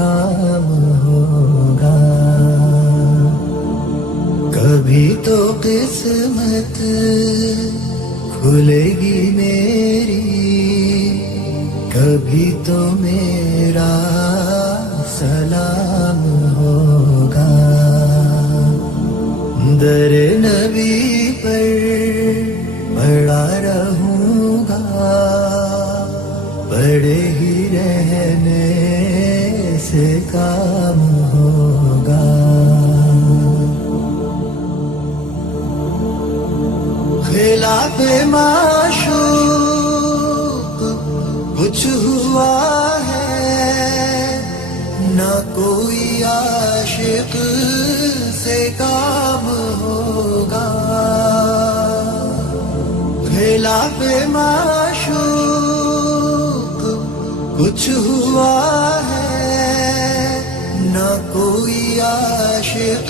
काम होगा। कभी तो किस्मत खुलेगी मेरी, कभी तो मेरा सलाम होगा। दर नबी पर पड़ा रहूंगा, पड़े ही रहने से काम होगा। खिलाफे माशूक कुछ हुआ है, ना कोई आशिक से काम होगा। खिलाफे माशूक कुछ हुआ है, ना कोई आशिक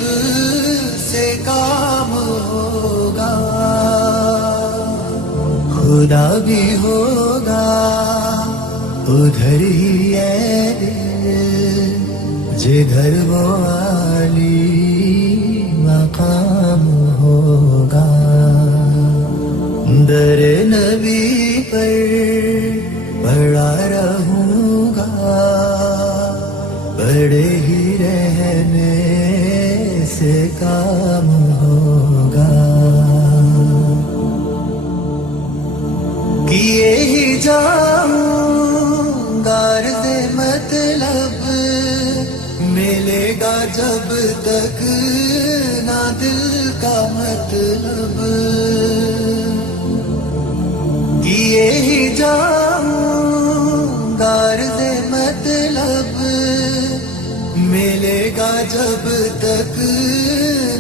से काम होगा। खुदा भी होगा उधर ही है जिधर वो आली मकाम होगा। दर नबी पर पड़ा रहूंगा, पड़े ही रहने से काम होगा। किए ही जाऊंगा अर्ज़े मतलब, मिलेगा जब तक ना दिल का मतलब। किए ही जाऊंगा अर्ज़े मतलब, मिलेगा जब तक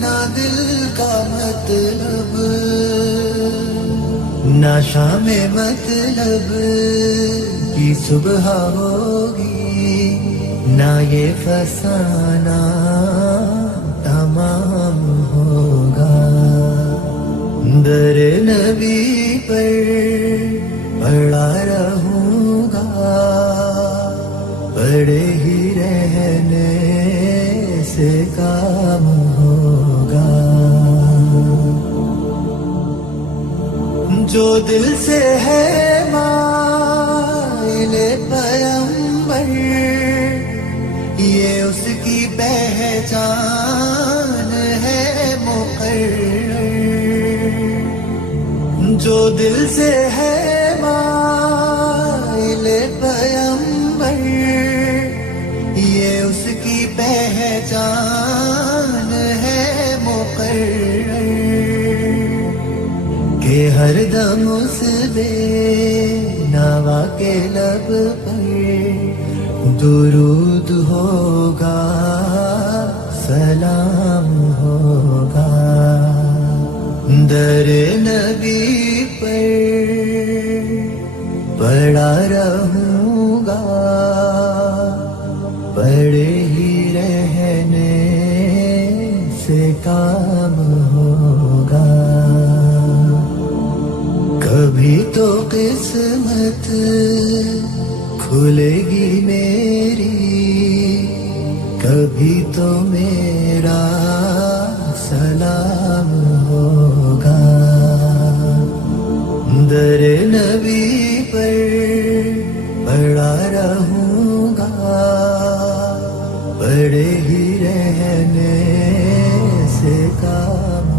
ना दिल का मतलब। ना शाम मतलब की सुबह होगी, ना ये फसाना तमाम होगा। दर नबी पर पड़ा रहूंगा, पड़े ही रहने से काम होगा। जो दिल से है माइले पैगंबर, ये उसकी पहचान है मुकर्रर। जो दिल से है माइले पैगंबर, ये उसकी पहचान है मुकर्रर। कि हर दम उस बेनवा के लब पर दुरूद होगा, सलाम होगा। दर नबी पर पड़ा रहूंगा, पड़े ही रहने से काम होगा। कभी तो किस्मत खुलेगी मेरी, कभी तो मेरा सलाम होगा। दर नबी पर पड़ा रहूंगा, पड़े ही रहने से काम